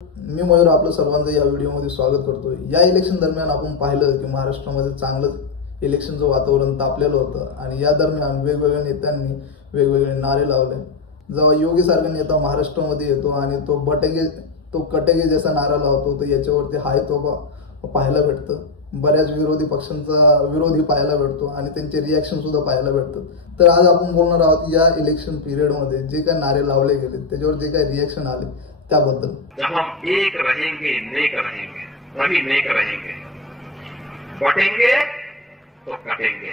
मी मयूर आपलं सर्वांचं या व्हिडिओमध्ये स्वागत करतो। या इलेक्शन दरम्यान आपण पाहिलं की महाराष्ट्रामध्ये चांगलं इलेक्शनचं वातावरण तापलेलं होतं आणि या दरम्यान वेगवेगळ्या नेत्यांनी वेगवेगळे नारे लावले। जेव्हा योगी सारखा नेता महाराष्ट्रामध्ये येतो आणि तो कटेगे जैसा नारा लावतो तर याच्यावरती हाय तो पाहायला भेटतं। बऱ्याच विरोधी पक्षांचा विरोधी पाहायला भेटतो आणि त्यांचे रिएक्शन सुद्धा पाहायला भेटतात। तर आज आपण बोलणार आहोत या इलेक्शन पिरियड मध्ये जे काही नारे लावले गेले त्याच्यावर जे काही रिएक्शन आले त्याबद्दल। जब हम एक रहेंगे नेक रहेंगे तभी नेक रहेंगे, बटेंगे तो कटेंगे।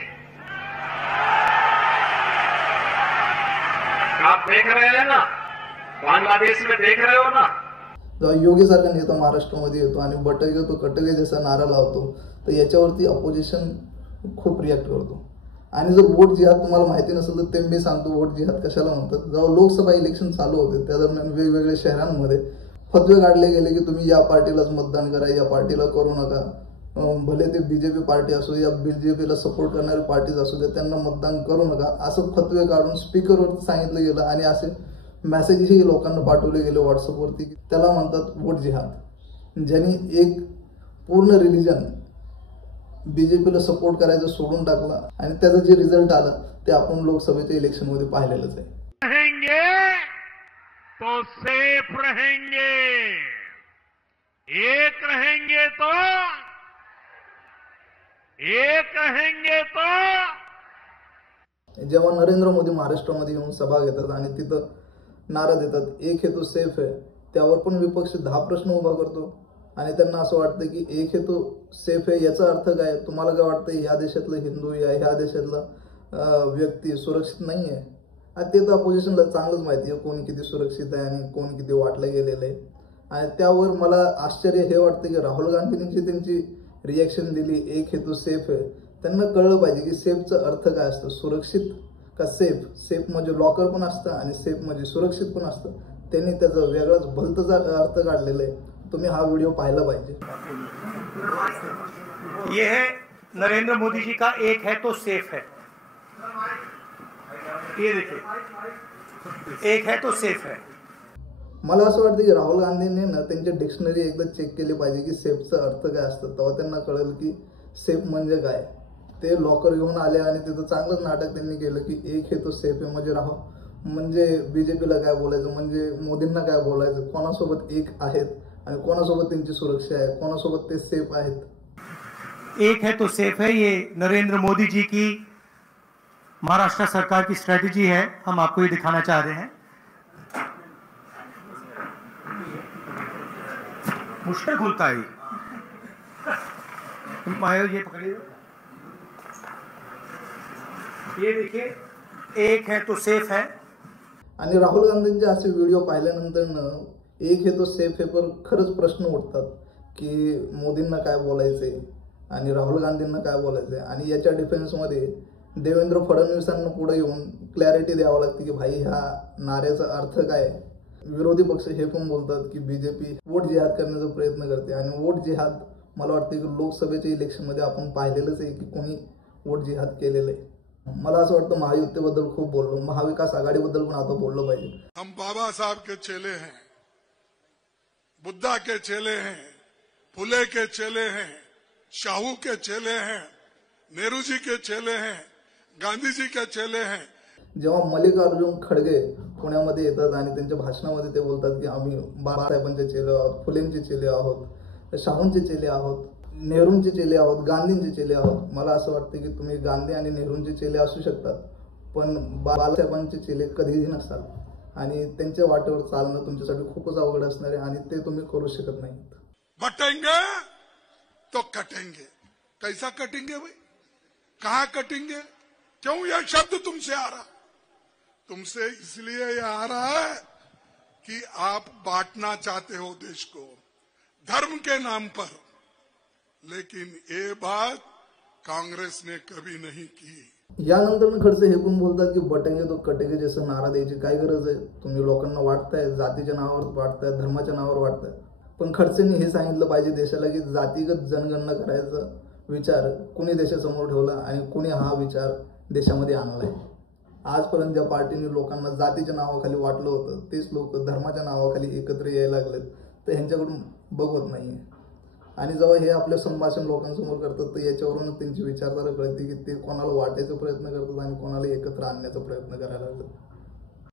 आप देख रहे हैं ना, बांग्लादेश में देख रहे हो ना। जेव्हा योगी सारखा नेता महाराष्ट्रामध्ये येतो आणि बटेगे तो कटेगे जसा नारा लावतो तर याच्यावरती अपोजिशन खूप रिॲक्ट करतो। आणि जर वोट जिहाद तुम्हाला माहिती नसेल तर ते मी सांगतो वोट जिहाद कशाला म्हणतात। जेव्हा लोकसभा इलेक्शन चालू होते त्या दरम्यान वेगवेगळ्या शहरांमध्ये फतवे काढले गेले की तुम्ही या पार्टीलाच मतदान करा, या पार्टीला करू नका। भले ते बीजेपी पार्टी असो या बीजेपीला सपोर्ट करणारी पार्टीज असू दे त्यांना मतदान करू नका असं फतवे काढून स्पीकरवर सांगितलं गेलं आणि असे मेसेजही लोकांना पाठवले गेले व्हॉट्सअपवरती। त्याला म्हणतात वोट जिहाद, ज्यांनी एक पूर्ण रिलीजन बीजेपीला सपोर्ट करायचं सोडून टाकला आणि त्याचा जे रिझल्ट आला ते आपण लोकसभेच्या इलेक्शन मध्ये पाहिलेलंच आहे। रहेंगे तो सेफ रहेंगे, एक रहेंगे तो जेव्हा नरेंद्र मोदी महाराष्ट्रामध्ये येऊन सभा घेतात आणि तिथं नारा देतात एक हे तो सेफ आहे, त्यावर पण विपक्ष 10 प्रश्न उभा करतो आणि त्यांना असं वाटतं की एक हे तो सेफ आहे याचा अर्थ काय। तुम्हाला काय वाटतं या देशातलं हिंदू या ह्या देशातला व्यक्ती सुरक्षित नाही आहे? ते तर अपोजिशनला चांगलंच माहिती आहे कोण किती सुरक्षित आहे आणि कोण किती वाटलं गेलेलं आहे। आणि त्यावर मला आश्चर्य हे वाटतं की राहुल गांधींनी जी त्यांची रिॲक्शन दिली एक हे तो सेफ आहे, त्यांना कळलं पाहिजे की सेफचा अर्थ काय असतं, सुरक्षित का सेफ। सेफ म्हणजे लॉकर पण असतं आणि सेफ म्हणजे सुरक्षित पण असतं। त्यांनी त्याचा वेगळाच भलताचा अर्थ काढलेला आहे। तुम्ही हा व्हिडिओ पाहिला पाहिजे। ये है नरेंद्र मोदी जी का एक है तो सेफ है। ये देखिए एक है तो सेफ है। मला असं वाटतं की राहुल गांधींनी ना त्यांची डिक्शनरी एकदा चेक केली पाहिजे की सेफचा अर्थ काय असतं, तेव्हा त्यांना कळेल की सेफ म्हणजे काय। ते लॉकर घेऊन आले आणि तिथं चांगलंच नाटक त्यांनी केलं की एक हे तो सेफ आहे म्हणजे बीजेपीला काय बोलायचं, म्हणजे मोदींना काय बोलायचं, कोणासोबत एक आहेत आणि कोणासोबत त्यांची सुरक्षा आहे, कोणासोबत ते सेफ आहेत। एक है तो सेफ है, ये नरेंद्र मोदी जी की महाराष्ट्र सरकार की स्ट्रेटेजी है। हम आपको ये दिखाना चाह रहे हैं। मुश्किल खुलता है ये पकड़िए, ये देखिए एक है तो सेफ है। आणि राहुल गांधींचे असे व्हिडिओ पाहिल्यानंतर एक हे तो सेफ आहे पण खरंच प्रश्न उठतात की मोदींना काय बोलायचंय आणि राहुल गांधींना काय बोलायचंय। आणि याच्या डिफेन्समध्ये देवेंद्र फडणवीसांना पुढे येऊन क्लॅरिटी द्यावं लागते की भाई ह्या नाऱ्याचा अर्थ काय। विरोधी पक्ष हे पण बोलतात की बीजेपी वोट जिहाद करण्याचा प्रयत्न करते आणि वोट जिहाद मला वाटतं की लोकसभेच्या इलेक्शनमध्ये आपण पाहिलेलंच आहे की कोणी वोट जिहाद केलेलं आहे। मला असं वाटतं महायुतीबद्दल खूप बोललो, महाविकास आघाडीबद्दल पण आता बोललं पाहिजे। हम बाबा साहब के चेले हैं, बुद्धा के चेले हैं, फुले के चेले हैं, शाहू के चेले हैं, नेहरू जी के चेले हैं, गांधी जी के चेले हैं। जेव्हा मल्लिकार्जुन खड़गे पुण्यामध्ये येतात आणि त्यांच्या भाषणामध्ये ते बोलतात की आम्ही बाबासाहेबांचे चेले आहोत, फुलेंचे चेले आहोत, शाहूंचे चेले आहोत, नेहरूंचे चेले आहोत, गांधींचे चेले आहोत। मला असं वाटतं की तुम्ही गांधी आणि नेहरूंचे चेले असू शकतात पण बाबासाहेबांचे चेले कधीही नसतात आणि त्यांच्या वाटेवर चालणं तुमच्यासाठी खूपच अवघड असणार आहे आणि ते तुम्ही करू शकत नाही। बटेंगे तो कटेंगे, कैसा कटेंगे भाई, कहाँ कटेंगे, क्यों यह शब्द तुमसे आ रहा? तुमसे इसलिए यह आ रहा है कि आप बांटना चाहते हो देश को धर्म के नाम पर, लेकिन ये बात कांग्रेस ने कभी नहीं की। यानंतर खडसे हे पण बोलतात की बटेंगे तो कटेगे जसं नारा द्यायची काय गरज आहे, तुम्ही लोकांना वाटताय जातीच्या नावावर वाटताय, धर्माच्या नावावर वाटताय। पण खडसेंनी हे सांगितलं पाहिजे देशाला की जातीगत जनगणना करायचा विचार कुणी देशासमोर ठेवला आणि कुणी हा विचार देशामध्ये आणलाय। आजपर्यंत ज्या पार्टीने लोकांना जातीच्या नावाखाली वाटलं होतं तेच लोक धर्माच्या नावाखाली एकत्र यायला लागलेत। तर ह्यांच्याकडून बघवत नाही आहे. आणि जेव्हा हे आपलं संभाषण लोकांसमोर करतात तर याच्यावरूनच त्यांची विचारधारा कळते की ते कोणाला वाटायचा प्रयत्न करतात आणि कोणाला एकत्र आणण्याचा प्रयत्न करायला लागतात.